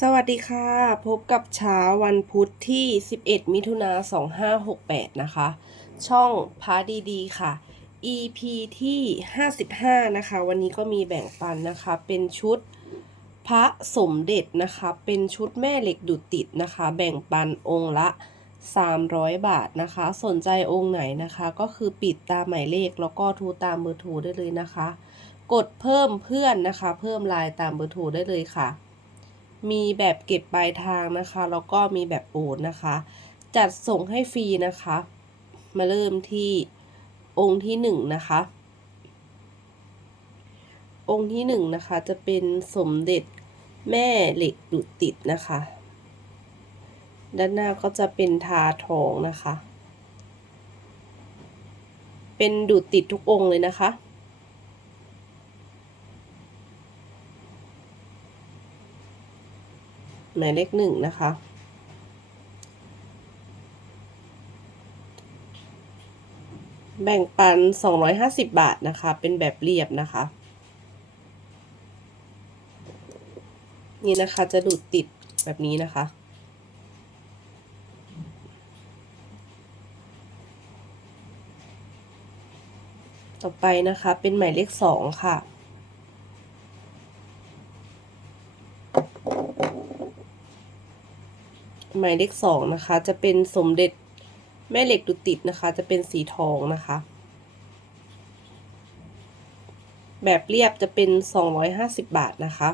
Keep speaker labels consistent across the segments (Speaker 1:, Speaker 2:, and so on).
Speaker 1: สวัสดีค่ะ พบกับเช้าวันพุธที่ 11 มิถุนา2568 นะคะ ช่องพาดีดีค่ะ EP ที่ 55 นะคะ วันนี้ก็มีแบ่งปันนะคะ เป็นชุดพระสมเด็จนะคะ เป็นชุดแม่เหล็กดุดติดนะคะ แบ่งปันองค์ละ 300 บาทนะคะ สนใจองค์ไหนนะคะ ก็คือปิดตามหมายเลขแล้วก็ทรตามเบอร์โทรได้เลยนะคะ กดเพิ่มเพื่อนนะคะ เพิ่มไลน์ตามเบอร์โทรได้เลยค่ะ มีแบบเก็บปลายทางนะคะ แล้วก็มีแบบโอนนะคะ จัดส่งให้ฟรีนะคะ มาเริ่มที่องค์ที่หนึ่งนะคะ องค์ที่หนึ่งนะคะจะเป็นสมเด็จแม่เหล็กดุดติดนะคะ ด้านหน้าก็จะเป็นทาทองนะคะ เป็นดุดติดทุกองค์เลยนะคะ หมายเลขหนึ่งนะคะ แบ่งปัน 250 บาทนะคะ เป็นแบบเรียบนะคะ นี่นะคะจะดูดติดแบบนี้นะคะต่อไปนะคะเป็นหมายเลขสองค่ะ หมายเลขสองนะคะ จะเป็นสมเด็จแม่เหล็กดุติดนะคะ จะเป็นสีทองนะคะ แบบเรียบจะเป็นสองร้อยห้าสิบบาทนะคะ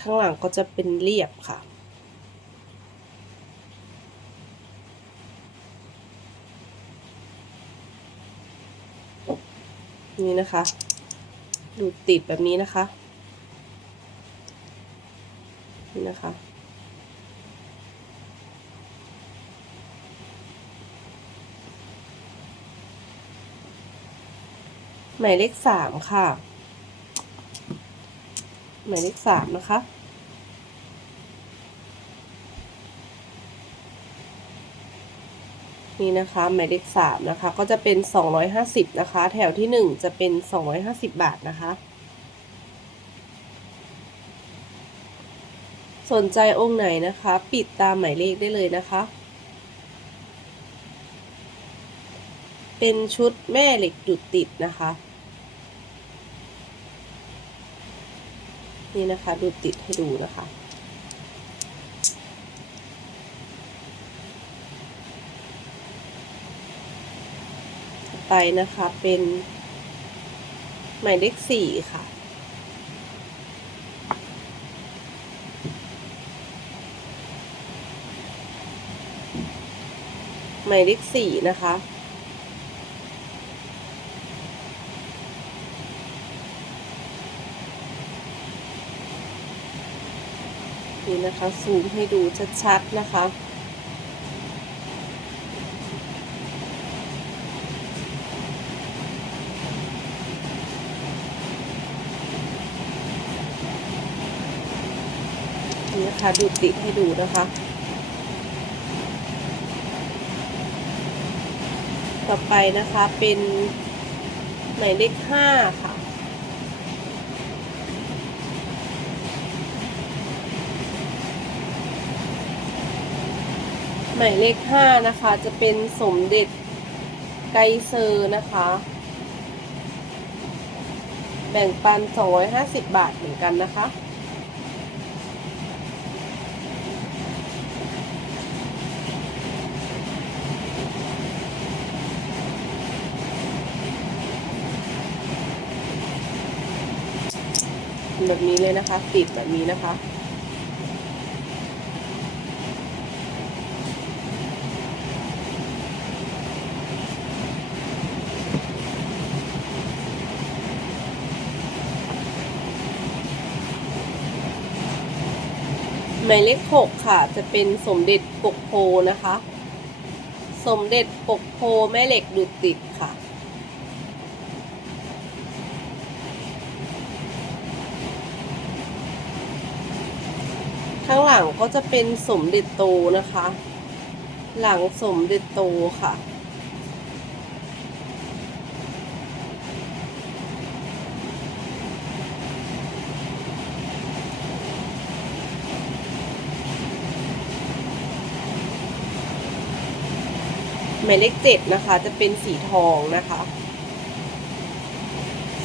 Speaker 1: ข้างหลังก็จะเป็นเรียบค่ะนี่นะคะ ดูดติดแบบนี้นะคะ นี่นะคะ หมายเลขสามค่ะ หมายเลขสามนะคะนี่นะคะหมายเลขสามนะคะ ก็จะเป็นสองร้อยห้าสิบนะคะ แถวที่หนึ่งจะเป็นสองร้อยห้าสิบบาทนะคะ สนใจองค์ไหนนะคะ ปิดตามหมายเลขได้เลยนะคะ เป็นชุดแม่เหล็กดุดติดนะคะ นี่นะคะดูติดให้ดูนะคะไปนะคะเป็นหมายเลขสี่ค่ะ หมายเลขสี่นะคะ นี่นะคะ ซูมให้ดูชัดๆนะคะนี่นะคะดูติให้ดูนะคะ ต่อไปนะคะเป็นหมายเลขห้าค่ะ หมายเลขห้านะคะจะเป็นสมเด็จไกเซอร์นะคะ แบ่งปัน 250 บาทเหมือนกันนะคะ แบบนี้เลยนะคะ ติดแบบนี้นะคะ หมายเลขหกค่ะ จะเป็นสมเด็จปกโพนะคะ สมเด็จปกโพแม่เหล็กดุดติดค่ะ ข้างหลังก็จะเป็นสมเด็จโตนะคะ หลังสมเด็จโตค่ะ หมายเลขเจ็ดนะคะจะเป็นสีทองนะคะ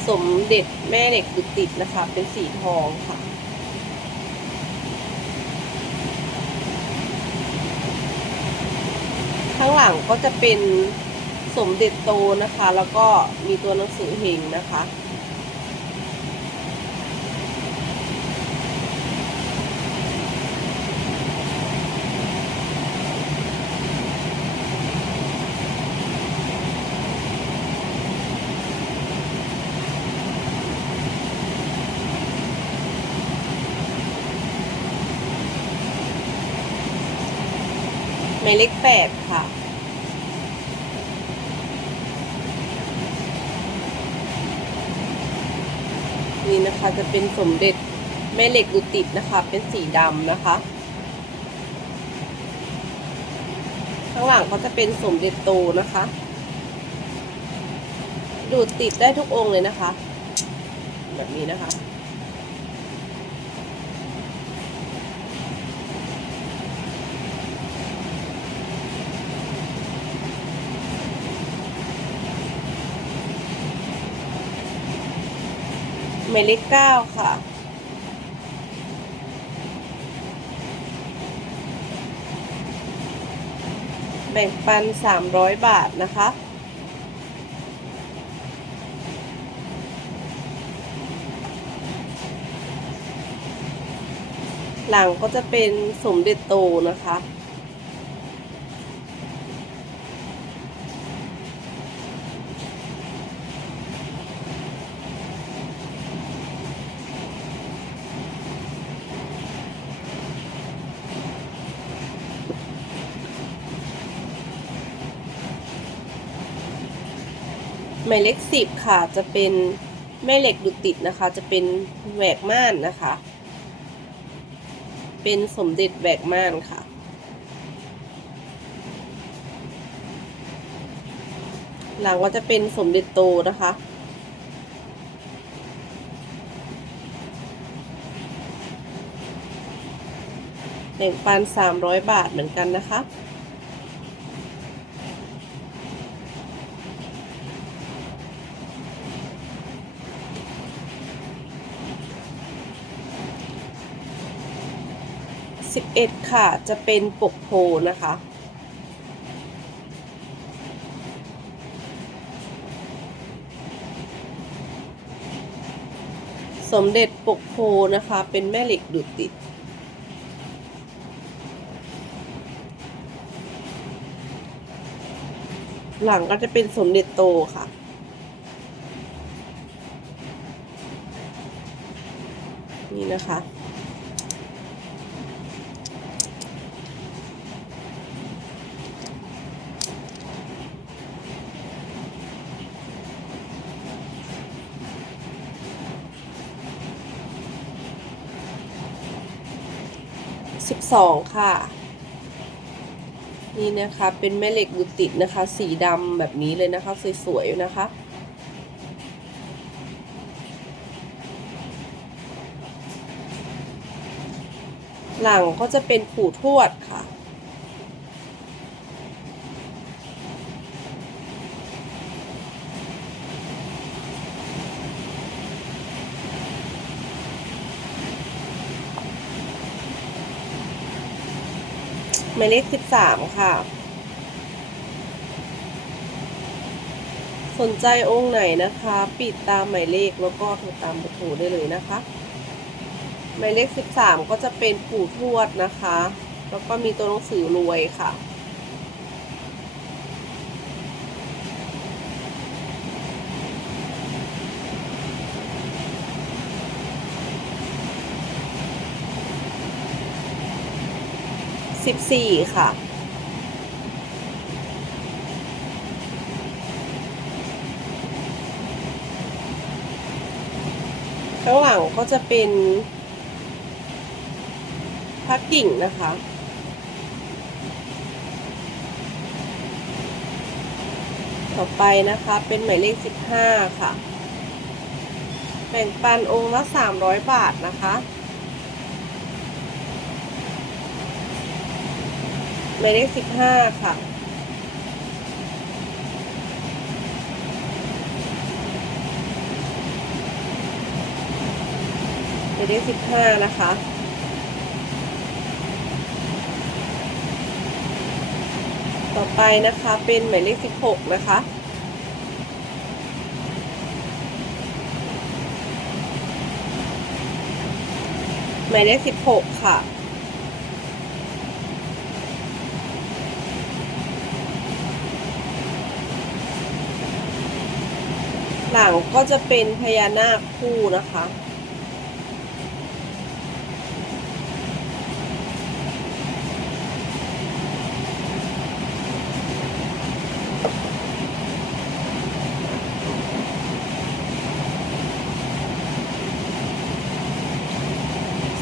Speaker 1: สมเด็จแม่เด็กติดนะคะ เป็นสีทองค่ะางหลังก็จะเป็นสมเด็จโตนะคะ แล้วก็มีตัวหนังสือเฮงนะคะหมายเลขแปดค่ะ นี่นะคะจะเป็นสมเด็จแม่เหล็กดุติดนะคะ เป็นสีดำนะคะ ข้างหลังก็จะเป็นสมเด็จโตนะคะ ดูดติดได้ทุกองค์เลยนะคะ แบบนี้นะคะ มายเลขเก้าค่ะ แบ่งปันสามร้อยบาทนะคะหลังก็จะเป็นสมเด็จโตนะคะ หมายเลขสิบค่ะจะเป็นแม่เหล็กดุดติดนะคะ จะเป็นแหวกม่านนะคะ เป็นสมเด็จแหวกม่านค่ะ หลังก็จะเป็นสมเด็จโตนะคะแบ่งปันสามร้อยบาทเหมือนกันนะคะ สิบเอ็ดค่ะ จะเป็นปกโพนะคะ สมเด็จปกโพนะคะ เป็นแม่เหล็กดูดติด หลังก็จะเป็นสมเด็จโตค่ะนี่นะคะ สิบสองค่ะ นี่นะคะเป็นแม่เหล็กบุติดนะคะ สีดำแบบนี้เลยนะคะ สวยๆนะคะหลังก็จะเป็นผู่ทวดค่ะ หมายเลขสิบสามค่ะ สนใจองค์ไหนนะคะ ปิดตามหมายเลขแล้วก็โทรตามเบอร์โทรได้เลยนะคะ หมายเลขสิบสามก็จะเป็นปู่ทวดนะคะ แล้วก็มีตัวหนังสือรวยค่ะ สิบสี่ค่ะ ข้างหลังก็จะเป็นพระกิ่งนะคะต่อไปนะคะเป็นหมายเลขสิบห้าค่ะ แบ่งปันองค์ละสามร้อยบาทนะคะ มายเลขสิบห้าค่ะ หมายเลขสิบห้านะคะต่อไปนะคะเป็นหมายเลขสิบหกนะคะ หมายเลขสิบหกค่ะ หลังก็จะเป็นพญานาคคู่นะคะ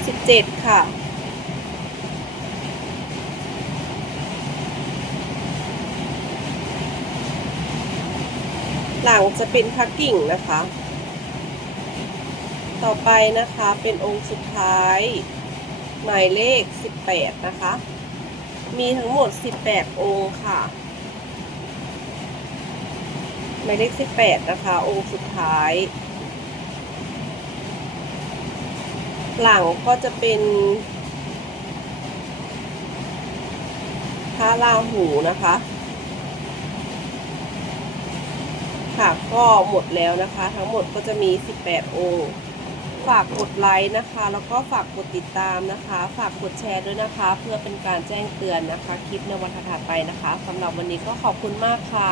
Speaker 1: สิบเจ็ดค่ะ หลังจะเป็นพักกิ่งนะคะ ต่อไปนะคะเป็นองค์สุดท้าย หมายเลข 18 นะคะ มีทั้งหมด 18 องค์ค่ะ หมายเลข 18 นะคะ องค์สุดท้าย หลังก็จะเป็นพระราหูนะคะ ค่ะก็หมดแล้วนะคะ ทั้งหมดก็จะมี 18 องค์ฝากกดไลค์นะคะ แล้วก็ฝากกดติดตามนะคะ ฝากกดแชร์ด้วยนะคะ เพื่อเป็นการแจ้งเตือนนะคะ คลิปในวันถัดไปนะคะสำหรับวันนี้ก็ขอบคุณมากค่ะ